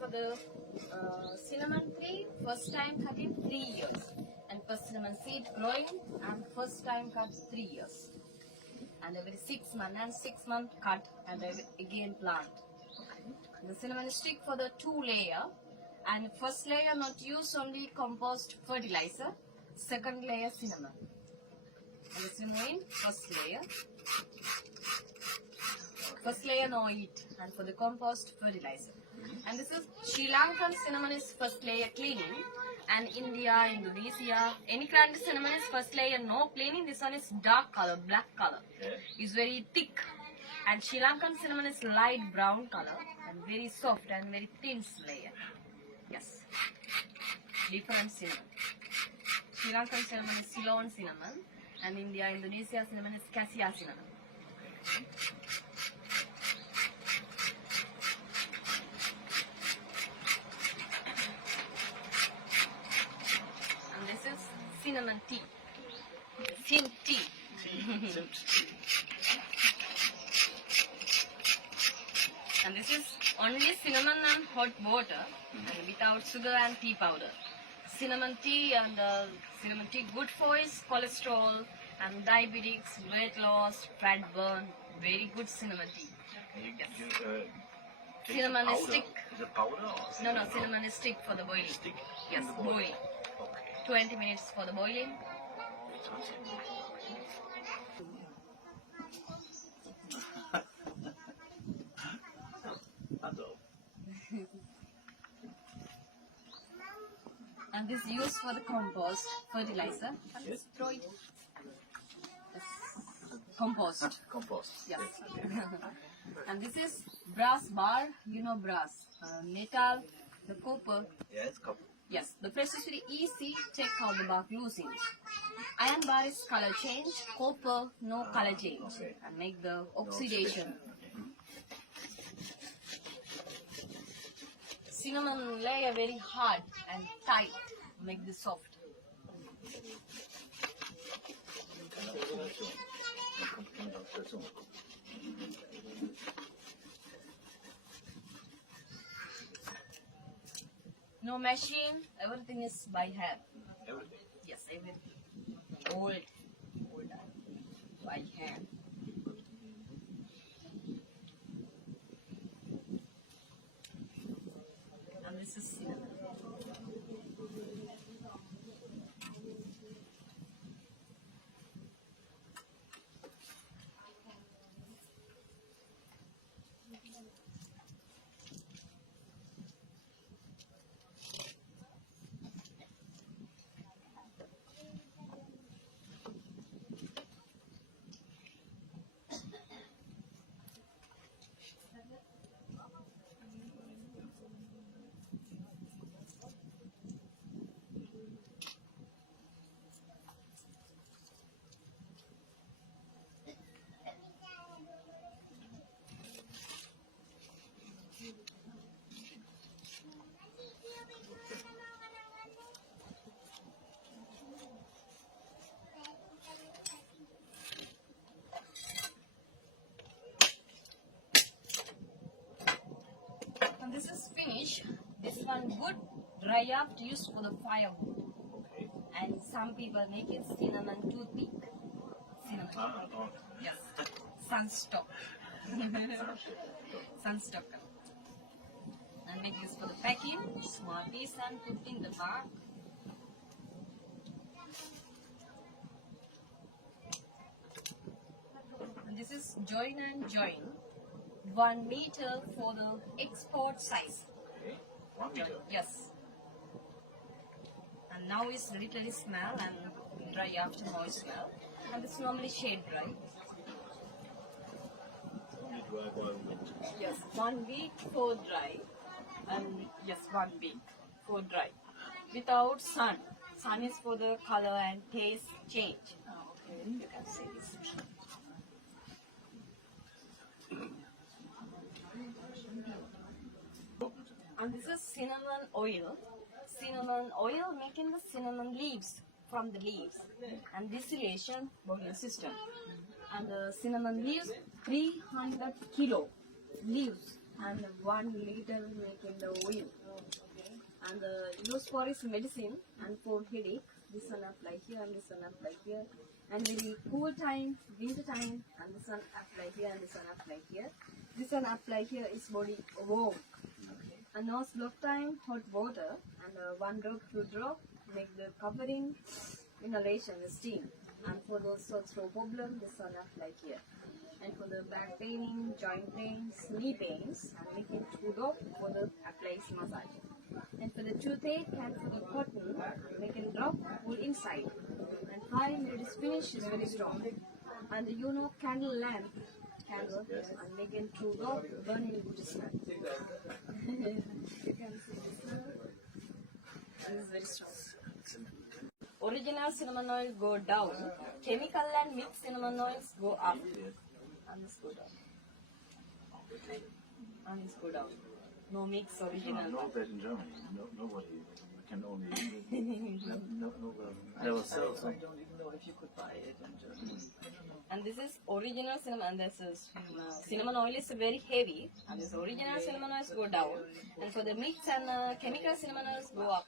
for the cinnamon tree, first time cut in 3 years. And first cinnamon seed growing and first time cut 3 years. And every 6 months and 6 month cut and again plant. The cinnamon stick for the 2 layer, and first layer not use only compost fertilizer, second layer cinnamon. And the cinnamon first layer no eat, and for the compost fertilizer. And this is Sri Lankan cinnamon is first layer cleaning, and India, Indonesia, any country cinnamon is first layer no cleaning. This one is dark color, black color. It's very thick. And Sri Lankan cinnamon is light brown color and very soft and very thin layer. Yes. Different cinnamon. Sri Lankan cinnamon is Ceylon cinnamon, and India, Indonesia cinnamon is cassia cinnamon. And this is cinnamon tea. Thin tea. And this is only cinnamon and hot water, and without sugar and tea powder. Cinnamon tea and cinnamon tea good for is cholesterol and diabetics, weight loss, fat burn. Very good cinnamon tea. Yes. Cinnamon is stick. Is it powder or No, cinnamon is stick for the boiling. stick? Yes, boiling. Okay. 20 minutes for the boiling. And this used for the compost fertilizer. And Yes. throw it. Yes. Compost. Compost. Yes. And this is brass bar. You know brass. Metal, the copper. Yes, copper. Yes. The press is very easy. Take out the bark losing. Iron bar is color change. Copper, no color change. Okay. And make the oxidation. Cinnamon layer very hard and tight. Make this soft. No machine, everything is by hand. Everything. Yes, everything. Old by hand. And this is cinnamon. And this is finished. This one wood dry up to use for the firewood. Okay. And some people make it cinnamon toothpick. Cinnamon. Oh. Yes. Sunstock. Sunstock. And make this for the packing. Small piece and put in the bag. And this is join and join. 1 meter for the export size. Okay. 1 meter. Yes. And now it's literally smell and dry after moist smell. And it's normally shade dry. Only dry 1 week. Yes, 1 week for dry. And yes, 1 week for dry. Without sun. Sun is for the color and taste change. Okay, you can see this. And this is cinnamon oil. Cinnamon oil making the cinnamon leaves from the leaves. And distillation boiling system. And the cinnamon leaves 300 kilo leaves and 1 liter making the oil. And the used for is medicine and for headache. This one apply here and this one apply here. And very cool time, winter time, and this one apply here and this one apply here. This one apply here is body warm. And nose block time, hot water, and 1 drop, 2 drop, make the covering, inhalation, steam. And for those throat problem, this one apply here. And for the back pain, joint pains, knee pains, and make it 2 drop for the applies massage. And for the toothache and for the cotton, make it drop, pull inside. And finally it is finished, is very strong. And you know candle lamp, candle, and make it 2 drop, burning good smell. You can see this one. This is very strong. Original cinnamon oil go down, chemical and mixed cinnamon oils go up. And this go down. And this go down. No mix I original. know that in Germany, nobody can only never sell I something. don't even know if you could buy it in Germany. And this is original cinnamon, and this is cinnamon oil is very heavy, and this original cinnamon oils go down, and for the mix and chemical cinnamon oils go up.